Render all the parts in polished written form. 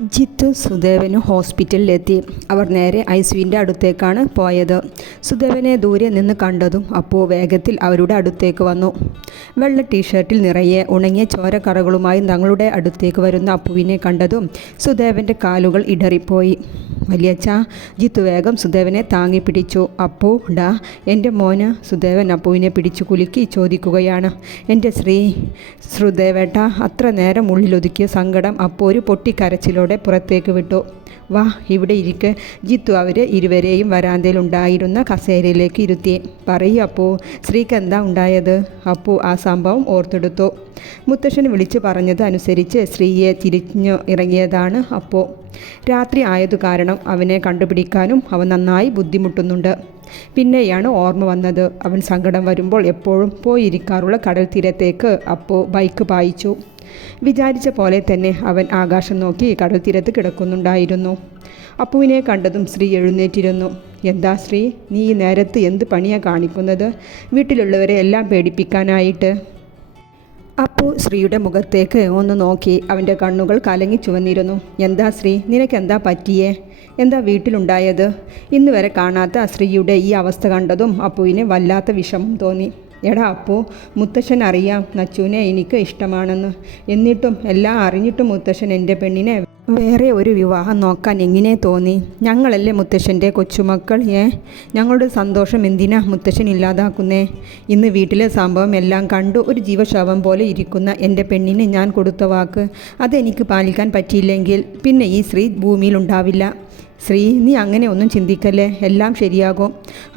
ജിത്തും സുദേവനും ഹോസ്പിറ്റലിലെത്തി. അവർ നേരെ ഐസുവിൻ്റെ അടുത്തേക്കാണ് പോയത്. സുദേവനെ ദൂരെ നിന്ന് കണ്ടതും അപ്പോൾ വേഗത്തിൽ അവരുടെ അടുത്തേക്ക് വന്നു. വെള്ള ടീഷർട്ടിൽ നിറയെ ഉണങ്ങിയ ചോരക്കറകളുമായി തങ്ങളുടെ അടുത്തേക്ക് വരുന്ന അപ്പുവിനെ കണ്ടതും സുദേവൻ്റെ കാലുകൾ ഇടറിപ്പോയി. വലിയച്ഛ, ജിത്തു വേഗം സുദേവനെ താങ്ങി പിടിച്ചു. അപ്പു ഡാ എൻ്റെ മോന്. സുദേവൻ അപ്പുവിനെ പിടിച്ചു കുലുക്കി ചോദിക്കുകയാണ്. എൻ്റെ ശ്രുദേവേട്ട. അത്ര നേരം ഉള്ളിലൊതുക്കിയ സങ്കടം അപ്പോൾ ഒരു പൊട്ടിക്കരച്ചിലോടെ പുറത്തേക്ക് വിട്ടു. വാ ഇവിടെ ഇരിക്ക്. ജിത്തു അവരെ ഇരുവരെയും വരാന്തയിലുണ്ടായിരുന്ന കസേരയിലേക്ക് ഇരുത്തി. പറയൂ അപ്പു, ശ്രീക്ക് എന്താ ഉണ്ടായത്? അപ്പു ആ സംഭവം ഓർത്തെടുത്തു. മുത്തശ്ശൻ വിളിച്ചു പറഞ്ഞത് അനുസരിച്ച് ശ്രീയെ തിരിഞ്ഞു ഇറങ്ങിയതാണ് അപ്പോൾ. രാത്രി ആയതു കാരണം അവനെ കണ്ടുപിടിക്കാനും അവൻ നന്നായി ബുദ്ധിമുട്ടുന്നുണ്ട്. പിന്നെയാണ് ഓർമ്മ വന്നത്. അവൻ സങ്കടം വരുമ്പോൾ എപ്പോഴും പോയിരിക്കാറുള്ള കടൽ തീരത്തേക്ക് അപ്പോൾ ബൈക്ക് പായിച്ചു. വിചാരിച്ച പോലെ തന്നെ അവൻ ആകാശം നോക്കി കടൽ തീരത്ത് കിടക്കുന്നുണ്ടായിരുന്നു. അപ്പുവിനെ കണ്ടതും ശ്രീ എഴുന്നേറ്റിരുന്നു. എന്താ ശ്രീ, നീ ഈ നേരത്ത് എന്ത് പണിയാണ് കാണിക്കുന്നത്? വീട്ടിലുള്ളവരെ എല്ലാം പേടിപ്പിക്കാനായിട്ട്. അപ്പു ശ്രീയുടെ മുഖത്തേക്ക് ഒന്ന് നോക്കി. അവൻ്റെ കണ്ണുകൾ കലങ്ങി ചുവന്നിരുന്നു. എന്താ ശ്രീ, നിനക്കെന്താ പറ്റിയേ? എന്താ വീട്ടിലുണ്ടായത്? ഇന്ന് വരെ കാണാത്ത ശ്രീയുടെ ഈ അവസ്ഥ കണ്ടതും അപ്പുവിന് വല്ലാത്ത വിഷമം തോന്നി. എടാ അപ്പു, മുത്തശ്ശൻ അറിയാം നച്ചുവിനെ എനിക്ക് ഇഷ്ടമാണെന്ന്. എന്നിട്ടും എല്ലാം അറിഞ്ഞിട്ടും മുത്തശ്ശൻ എൻ്റെ പെണ്ണിനെ വേറെ ഒരു വിവാഹം നോക്കാൻ എങ്ങനെ തോന്നി? ഞങ്ങളല്ലേ മുത്തശ്ശൻ്റെ കൊച്ചുമക്കൾ. ഞങ്ങളുടെ സന്തോഷം എന്തിനാ മുത്തശ്ശൻ ഇല്ലാതാക്കുന്നേ? ഇന്ന് വീട്ടിലെ സംഭവം എല്ലാം കണ്ടു ഒരു ജീവശവം പോലെ ഇരിക്കുന്ന എൻ്റെ പെണ്ണിന് ഞാൻ കൊടുത്ത വാക്ക് അതെനിക്ക് പാലിക്കാൻ പറ്റിയില്ലെങ്കിൽ പിന്നെ ഈ ശ്രീ ഭൂമിയിലുണ്ടാവില്ല. ശ്രീ, നീ അങ്ങനെ ഒന്നും ചിന്തിക്കല്ലേ, എല്ലാം ശരിയാകും.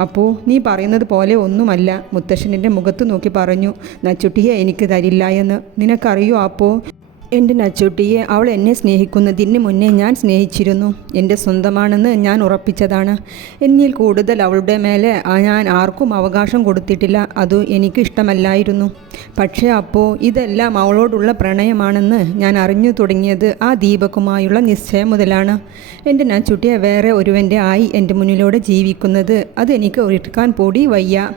അപ്പോൾ നീ പറയുന്നത് പോലെ ഒന്നുമല്ല. മുത്തശ്ശൻ്റെ മുഖത്ത് നോക്കി പറഞ്ഞു. നച്ചുട്ടിയെ എനിക്ക് തരില്ല എന്ന്. നിനക്കറിയോ അപ്പോൾ എൻ്റെ നച്ചുട്ടിയെ അവൾ എന്നെ സ്നേഹിക്കുന്നതിന് മുന്നേ ഞാൻ സ്നേഹിച്ചിരുന്നു. എൻ്റെ സ്വന്തമാണെന്ന് ഞാൻ ഉറപ്പിച്ചതാണ്. എന്നിൽ കൂടുതൽ അവളുടെ മേലെ ഞാൻ ആർക്കും അവകാശം കൊടുത്തിട്ടില്ല. അത് എനിക്ക് ഇഷ്ടമല്ലായിരുന്നു. പക്ഷേ അപ്പോൾ ഇതെല്ലാം അവളോടുള്ള പ്രണയമാണെന്ന് ഞാൻ അറിഞ്ഞു തുടങ്ങിയത് ആ ദീപക്കുമായുള്ള നിശ്ചയം മുതലാണ്. എൻ്റെ നച്ചുട്ടിയെ വേറെ ഒരുവൻ്റെ ആയി എൻ്റെ മുന്നിലൂടെ ജീവിക്കുന്നത് അതെനിക്ക് ഒരിക്കാൻ കൂടി വയ്യ.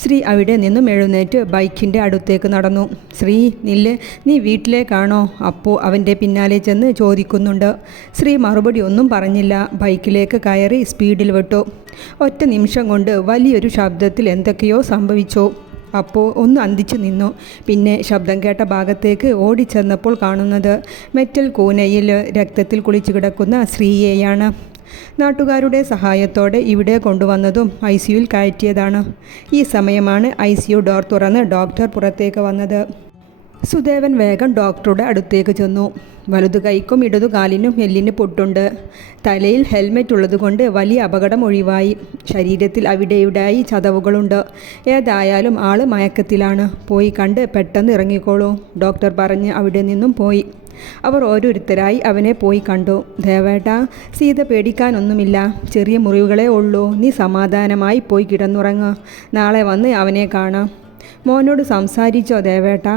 ശ്രീ അവിടെ നിന്നും എഴുന്നേറ്റ് ബൈക്കിൻ്റെ അടുത്തേക്ക് നടന്നു. ശ്രീ നില്ല്, നീ വീട്ടിലേക്കാണോ? അപ്പോൾ അവൻ്റെ പിന്നാലെ ചെന്ന് ചോദിക്കുന്നുണ്ട്. ശ്രീ മറുപടി ഒന്നും പറഞ്ഞില്ല. ബൈക്കിലേക്ക് കയറി സ്പീഡിൽ വിട്ടു. ഒറ്റ നിമിഷം കൊണ്ട് വലിയൊരു ശബ്ദത്തിൽ എന്തൊക്കെയോ സംഭവിച്ചു. അപ്പോൾ ഒന്ന് അന്തിച്ചു നിന്നു. പിന്നെ ശബ്ദം കേട്ട ഭാഗത്തേക്ക് ഓടിച്ചെന്നപ്പോൾ കാണുന്നത് മെറ്റൽ കൂനയിൽ രക്തത്തിൽ കുളിച്ചു കിടക്കുന്ന ശ്രീയെയാണ്. നാട്ടുകാരുടെ സഹായത്തോടെ ഇവിടെ കൊണ്ടുവന്നതും ICUവിൽ കയറ്റിയതാണ്. ഈ സമയമാണ് ICU ഡോർ തുറന്ന് ഡോക്ടർ പുറത്തേക്ക് വന്നത്. സുദേവൻ വേഗം ഡോക്ടറുടെ അടുത്തേക്ക് ചെന്നു. വലതു കൈക്കും ഇടതു കാലിനും എല്ലിന് പൊട്ടുണ്ട്. തലയിൽ ഹെൽമെറ്റ് ഉള്ളതുകൊണ്ട് വലിയ അപകടം ഒഴിവായി. ശരീരത്തിൽ അവിടെയിവിടെയായി ചതവുകളുണ്ട്. ഏതായാലും ആള് മയക്കത്തിലാണ്. പോയി കണ്ട് പെട്ടെന്ന് ഇറങ്ങിക്കോളൂ, ഡോക്ടർ പറഞ്ഞ് അവിടെ നിന്നും പോയി. അവർ ഓരോരുത്തരായി അവനെ പോയി കണ്ടു. ദേവേട്ടാ, സീത പേടിക്കാനൊന്നുമില്ല, ചെറിയ മുറിവുകളേ ഉള്ളൂ. നീ സമാധാനമായി പോയി കിടന്നുറങ്ങ്. നാളെ വന്ന് അവനെ കാണാം. മോനോട് സംസാരിച്ചോ ദേവേട്ടാ?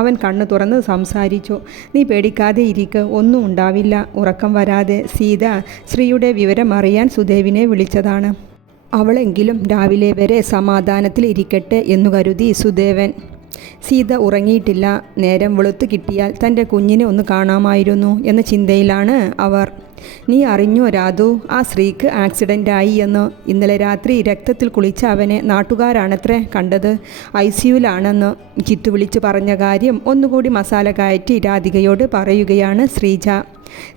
അവൻ കണ്ണു തുറന്ന് സംസാരിച്ചു. നീ പേടിക്കാതെ ഇരിക്ക്, ഒന്നും ഉണ്ടാവില്ല. ഉറക്കം വരാതെ സീത ശ്രീയുടെ വിവരം അറിയാൻ സുദേവിനെ വിളിച്ചതാണ്. അവളെങ്കിലും രാവിലെ വരെ സമാധാനത്തിൽ ഇരിക്കട്ടെ എന്നു കരുതി സുദേവൻ. സീത ഉറങ്ങിയിട്ടില്ല. നേരം വെളുത്ത് കിട്ടിയാൽ തൻ്റെ കുഞ്ഞിനെ ഒന്ന് കാണാമായിരുന്നു എന്ന ചിന്തയിലാണ് അവർ. നീ അറിഞ്ഞോ രാധു, ആ സ്ത്രീക്ക് ആക്സിഡൻ്റായി എന്ന്? ഇന്നലെ രാത്രി രക്തത്തിൽ കുളിച്ച അവനെ നാട്ടുകാരാണത്രേ കണ്ടത്. ICUവിലാണെന്ന് ജിത്തു വിളിച്ചു പറഞ്ഞ കാര്യം ഒന്നുകൂടി മസാല കയറ്റി രാധികയോട് പറയുകയാണ് ശ്രീജ.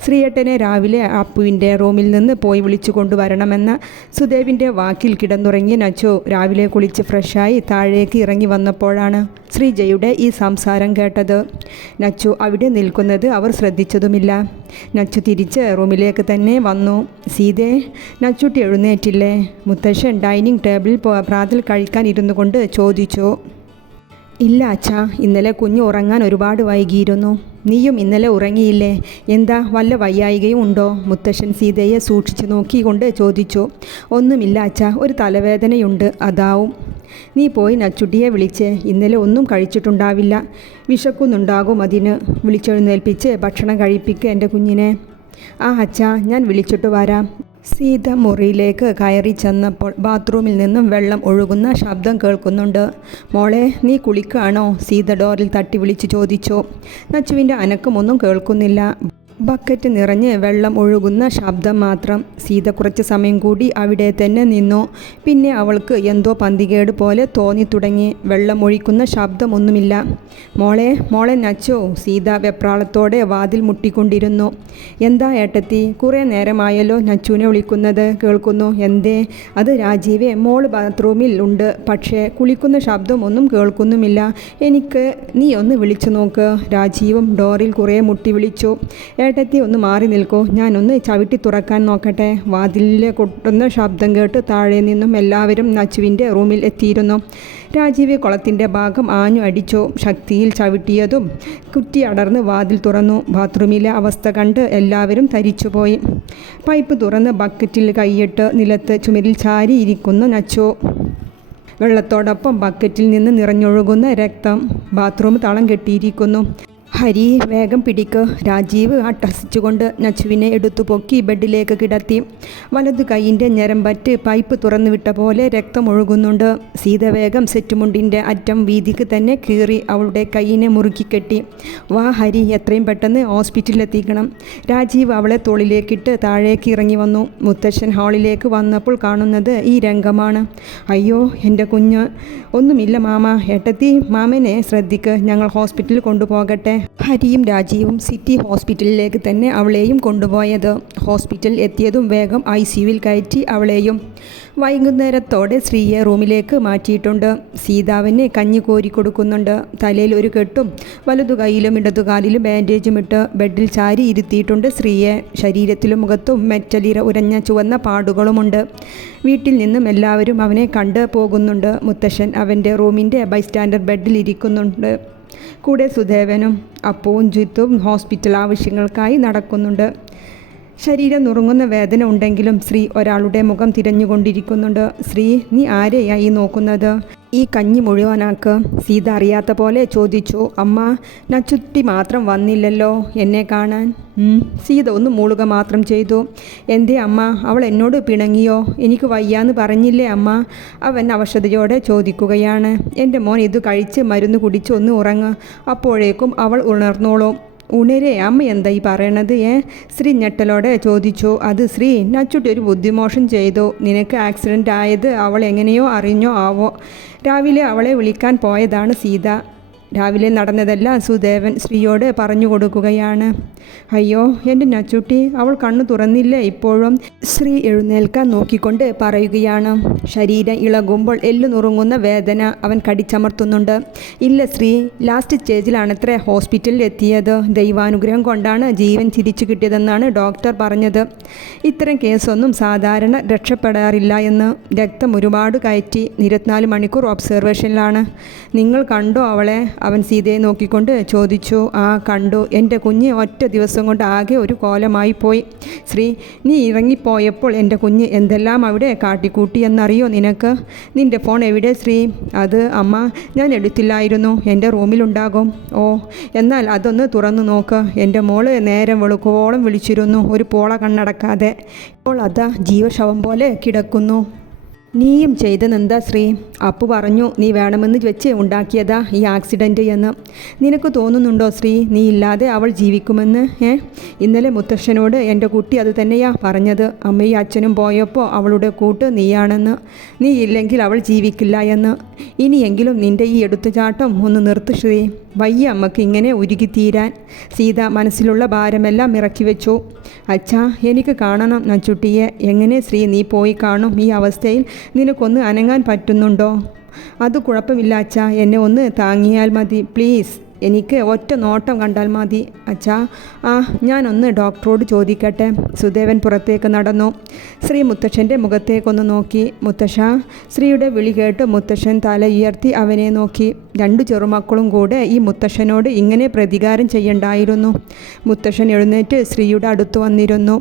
ശ്രീയേട്ടനെ രാവിലെ അപ്പുവിൻ്റെ റൂമിൽ നിന്ന് പോയി വിളിച്ചു കൊണ്ടുവരണമെന്ന സുദേവിൻ്റെ വാക്കിൽ കിടന്നുറങ്ങിയ നച്ചു രാവിലെ കുളിച്ച് ഫ്രഷായി താഴേക്ക് ഇറങ്ങി വന്നപ്പോഴാണ് ശ്രീജയുടെ ഈ സംസാരം കേട്ടത്. നച്ചു അവിടെ നിൽക്കുന്നത് അവർ ശ്രദ്ധിച്ചതുമില്ല. നച്ചു തിരിച്ച് റൂമിലേക്ക് തന്നെ വന്നു. സീതേ, നച്ചുട്ടി എഴുന്നേറ്റില്ലേ? മുത്തശ്ശൻ ഡൈനിങ് ടേബിളിൽ പ്രാതൽ കഴിക്കാൻ ഇരുന്നു കൊണ്ട് ചോദിച്ചു. ഇല്ല അച്ഛാ, ഇന്നലെ കുഞ്ഞ് ഉറങ്ങാൻ ഒരുപാട് വൈകിയിരുന്നു. നീയും ഇന്നലെ ഉറങ്ങിയില്ലേ? എന്താ, വല്ല വയ്യായികയും ഉണ്ടോ? മുത്തശ്ശൻ സീതയെ സൂക്ഷിച്ചു നോക്കിക്കൊണ്ട് ചോദിച്ചു. ഒന്നുമില്ല അച്ഛാ, ഒരു തലവേദനയുണ്ട്, അതാവും. നീ പോയി നച്ചുട്ടിയെ വിളിച്ചേ. ഇന്നലെ ഒന്നും കഴിച്ചിട്ടുണ്ടാവില്ല, വിശക്കുന്നുണ്ടാകും. അതിന് വിളിച്ചെഴുന്നേൽപ്പിച്ച് ഭക്ഷണം കഴിപ്പിക്കുക എൻ്റെ കുഞ്ഞിനെ. അച്ഛാ, ഞാൻ വിളിച്ചിട്ട് വരാം. സീത മുറിയിലേക്ക് കയറി ചെന്നപ്പോൾ ബാത്റൂമിൽ നിന്നും വെള്ളം ഒഴുകുന്ന ശബ്ദം കേൾക്കുന്നുണ്ട്. മോളെ, നീ കുളിക്കുകയാണോ? സീത ഡോറിൽ തട്ടി വിളിച്ച് ചോദിച്ചു. നച്ചുവിൻ്റെ അനക്കമൊന്നും കേൾക്കുന്നില്ല. ബക്കറ്റ് നിറഞ്ഞ് വെള്ളം ഒഴുകുന്ന ശബ്ദം മാത്രം. സീത കുറച്ച് സമയം കൂടി അവിടെ തന്നെ നിന്നു. പിന്നെ അവൾക്ക് എന്തോ പന്തികേട് പോലെ തോന്നി തുടങ്ങി. വെള്ളം ഒഴിക്കുന്ന ശബ്ദമൊന്നുമില്ല. മോളെ മോളെ നച്ചോ. സീത വെപ്രാളത്തോടെ വാതിൽ മുട്ടിക്കൊണ്ടിരുന്നു. എന്താ ഏട്ടത്തി, കുറേ നേരമായല്ലോ നച്ചുവിനെ വിളിക്കുന്നത് കേൾക്കുന്നു. എന്തേ? അത് രാജീവേ, മോള് ബാത്റൂമിൽ ഉണ്ട്, പക്ഷേ കുളിക്കുന്ന ശബ്ദമൊന്നും കേൾക്കുന്നുമില്ല. എനിക്ക് നീ ഒന്ന് വിളിച്ചു നോക്ക്. രാജീവും ഡോറിൽ കുറേ മുട്ടി വിളിച്ചു. ഏട്ടത്തി ഒന്ന് മാറി നിൽക്കൂ, ഞാനൊന്ന് ചവിട്ടി തുറക്കാൻ നോക്കട്ടെ. വാതിലിലെ കൊട്ടുന്ന ശബ്ദം കേട്ട് താഴെ നിന്നും എല്ലാവരും നച്ചുവിൻ്റെ റൂമിൽ എത്തിയിരുന്നു. രാജീവ് കുളത്തിൻ്റെ ഭാഗം ആഞ്ഞു അടിച്ചു. ശക്തിയിൽ ചവിട്ടിയതും കുറ്റി അടർന്ന് വാതിൽ തുറന്നു. ബാത്റൂമിലെ അവസ്ഥ കണ്ട് എല്ലാവരും തരിച്ചുപോയി. പൈപ്പ് തുറന്ന് ബക്കറ്റിൽ കൈയിട്ട് നിലത്ത് ചുമരിൽ ചാരി ഇരിക്കുന്ന നച്ചു. വെള്ളത്തോടൊപ്പം ബക്കറ്റിൽ നിന്ന് നിറഞ്ഞൊഴുകുന്ന രക്തം. ബാത്റൂം തളം കെട്ടിയിരിക്കുന്നു. ഹരി, വേഗം പിടിക്ക്. രാജീവ് അട്ടഹസിച്ചുകൊണ്ട് നച്ചുവിനെ എടുത്തു പൊക്കി ബെഡിലേക്ക് കിടത്തി. വലതു കൈയിൻ്റെ ഞരമ്പറ്റ് പൈപ്പ് തുറന്നു വിട്ട പോലെ രക്തമൊഴുകുന്നുണ്ട്. സീത വേഗം സെറ്റുമുണ്ടിൻ്റെ അറ്റം വീതിക്ക് തന്നെ കീറി അവളുടെ കൈയിനെ മുറുക്കി കെട്ടി. വാ ഹരി, എത്രയും പെട്ടെന്ന് ഹോസ്പിറ്റലിലെത്തിക്കണം. രാജീവ് അവളെ തോളിലേക്കിട്ട് താഴേക്ക് ഇറങ്ങി വന്നു. മുത്തശ്ശൻ ഹാളിലേക്ക് വന്നപ്പോൾ കാണുന്നത് ഈ രംഗമാണ്. അയ്യോ എൻ്റെ കുഞ്ഞ്. ഒന്നുമില്ല മാമ. ഏട്ടത്തി, മാമനെ ശ്രദ്ധിക്ക്, ഞങ്ങൾ ഹോസ്പിറ്റലിൽ കൊണ്ടുപോകട്ടെ. ഹരിയും രാജീവും സിറ്റി ഹോസ്പിറ്റലിലേക്ക് തന്നെ അവളെയും കൊണ്ടുപോയത്. ഹോസ്പിറ്റലിൽ എത്തിയതും വേഗം ICUവിൽ കയറ്റി അവളെയും. വൈകുന്നേരത്തോടെ ശ്രീയെ റൂമിലേക്ക് മാറ്റിയിട്ടുണ്ട്. സീതാവിന് കഞ്ഞി കോരി കൊടുക്കുന്നുണ്ട്. തലയിൽ ഒരു കെട്ടും വലതു കൈയിലും ഇടതുകാലിലും ബാൻഡേജും ഇട്ട് ബെഡിൽ ചാരി ഇരുത്തിയിട്ടുണ്ട് ശ്രീയെ. ശരീരത്തിലും മുഖത്തും മെറ്റലിര ഉരഞ്ഞ ചുവന്ന പാടുകളുമുണ്ട്. വീട്ടിൽ നിന്നും എല്ലാവരും അവനെ കണ്ട് പോകുന്നുണ്ട്. മുത്തശ്ശൻ അവൻ്റെ റൂമിൻ്റെ ബൈസ്റ്റാൻഡർ ബെഡിൽ ഇരിക്കുന്നുണ്ട്. കൂടെ സുദേവനും അപ്പവും ജിത്തും ഹോസ്പിറ്റൽ ആവശ്യങ്ങൾക്കായി നടക്കുന്നുണ്ട്. ശരീരം നുറുങ്ങുന്ന വേദന ഉണ്ടെങ്കിലും ശ്രീ ഒരാളുടെ മുഖം തിരഞ്ഞുകൊണ്ടിരിക്കുന്നുണ്ട്. ശ്രീ, നീ ആരെയായി നോക്കുന്നത്? ഈ കഞ്ഞി മുഴുവനാക്ക്. സീത അറിയാത്ത പോലെ ചോദിച്ചു. അമ്മ, നച്ചുട്ടി മാത്രം വന്നില്ലല്ലോ എന്നെ കാണാൻ. സീത ഒന്ന് മൂളുക മാത്രം ചെയ്തു. എന്തേ അമ്മ, അവൾ എന്നോട് പിണങ്ങിയോ? എനിക്ക് വയ്യാന്ന് പറഞ്ഞില്ലേ അമ്മ? അവൻ അവശതയോടെ ചോദിക്കുകയാണ്. എൻ്റെ മോൻ ഇത് കഴിച്ച് മരുന്ന് കുടിച്ച് ഒന്ന് ഉറങ്ങ്, അപ്പോഴേക്കും അവൾ ഉണർന്നോളും. ഉണരെ, അമ്മ എന്താ ഈ പറയണത്? ശ്രീ ഞെട്ടലോടെ ചോദിച്ചു. അത് ശ്രീ, നച്ചുട്ടി ഒരു ബുദ്ധിമോശം ചെയ്തു. നിനക്ക് ആക്സിഡൻ്റ് ആയത് അവൾ എങ്ങനെയോ അറിഞ്ഞോ ആവോ. രാവിലെ അവളെ വിളിക്കാൻ പോയതാണ് സീത. രാവിലെ നടന്നതെല്ലാം സുദേവൻ ശ്രീയോട് പറഞ്ഞു കൊടുക്കുകയാണ്. അയ്യോ എൻ്റെ നച്ചുട്ടി, അവൾ കണ്ണു തുറന്നില്ല ഇപ്പോഴും. ശ്രീ എഴുന്നേൽക്കാൻ നോക്കിക്കൊണ്ട് പറയുകയാണ്. ശരീരം ഇളകുമ്പോൾ എല്ലു നുറുങ്ങുന്ന വേദന അവൻ കടിച്ചമർത്തുന്നുണ്ട്. ഇല്ല ശ്രീ, ലാസ്റ്റ് സ്റ്റേജിലാണത്രേ ഹോസ്പിറ്റലിൽ എത്തിയത്. ദൈവാനുഗ്രഹം കൊണ്ടാണ് ജീവൻ തിരിച്ചു കിട്ടിയതെന്നാണ് ഡോക്ടർ പറഞ്ഞത്. ഇത്തരം കേസൊന്നും സാധാരണ രക്ഷപ്പെടാറില്ല എന്ന്. രക്തം ഒരുപാട് കയറ്റി 24 മണിക്കൂർ ഒബ്സർവേഷനിലാണ്. നിങ്ങൾ കണ്ടോ അവളെ? അവൻ സീതയെ നോക്കിക്കൊണ്ട് ചോദിച്ചു. ആ കണ്ടു. എൻ്റെ കുഞ്ഞ് ഒറ്റ ദിവസം കൊണ്ട് ആകെ ഒരു കോലമായി പോയി. ശ്രീ, നീ ഇറങ്ങിപ്പോയപ്പോൾ എൻ്റെ കുഞ്ഞ് എന്തെല്ലാം അവിടെ കാട്ടിക്കൂട്ടി എന്നറിയോ നിനക്ക്? നിൻ്റെ ഫോൺ എവിടെ ശ്രീ? അത് അമ്മ, ഞാൻ എടുത്തില്ലായിരുന്നു. എൻ്റെ റൂമിലുണ്ടാകും. ഓ, എന്നാൽ അതൊന്ന് തുറന്നു നോക്ക്. എൻ്റെ മോള് നേരം വെളുക്കുവോളം വിളിച്ചിരുന്നു, ഒരു പോള കണ്ണടക്കാതെ. ഇപ്പോൾ അതാ ജീവശവം പോലെ കിടക്കുന്നു. നീയും ചെയ്തതെന്താ ശ്രീ? അപ്പു പറഞ്ഞു, നീ വേണമെന്ന് വെച്ച് ഉണ്ടാക്കിയതാ ഈ ആക്സിഡൻറ്റ് എന്ന്. നിനക്ക് തോന്നുന്നുണ്ടോ ശ്രീ, നീ ഇല്ലാതെ അവൾ ജീവിക്കുമെന്ന്? ഇന്നലെ മുത്തശ്ശനോട് എൻ്റെ കുട്ടി അത് തന്നെയാ പറഞ്ഞത്. അമ്മയും അച്ഛനും പോയപ്പോൾ അവളുടെ കൂട്ട് നീയാണെന്ന്. നീ ഇല്ലെങ്കിൽ അവൾ ജീവിക്കില്ല എന്ന്. ഇനിയെങ്കിലും നിൻ്റെ ഈ എടുത്തുചാട്ടം ഒന്ന് നിർത്ത് ശ്രീ. വയ്യ അമ്മക്ക് ഇങ്ങനെ ഉരുകിത്തീരാൻ. സീത മനസ്സിലുള്ള ഭാരമെല്ലാം ഇറക്കി വെച്ചു. അച്ഛാ, എനിക്ക് കാണണം നച്ചുട്ടിയെ. എങ്ങനെ ശ്രീ നീ പോയി കാണും ഈ അവസ്ഥയിൽ? നിനക്കൊന്ന് അനങ്ങാൻ പറ്റുന്നുണ്ടോ? അത് കുഴപ്പമില്ല അച്ഛാ, എന്നെ ഒന്ന് താങ്ങിയാൽ മതി പ്ലീസ്. എനിക്ക് ഒറ്റ നോട്ടം കണ്ടാൽ മതി അച്ഛാ. ഞാനൊന്ന് ഡോക്ടറോട് ചോദിക്കട്ടെ. സുദേവൻ പുറത്തേക്ക് നടന്നു. ശ്രീ മുത്തശ്ശൻ്റെ മുഖത്തേക്കൊന്ന് നോക്കി. മുത്തശ്ശ. ശ്രീയുടെ വിളി കേട്ട് മുത്തശ്ശൻ തല ഉയർത്തി അവനെ നോക്കി. 2 ചെറുമക്കളും കൂടെ ഈ മുത്തശ്ശനോട് ഇങ്ങനെ പ്രതികാരം ചെയ്യണ്ടായിരുന്നു. മുത്തശ്ശൻ എഴുന്നേറ്റ് ശ്രീയുടെ അടുത്ത് വന്നിരുന്നു.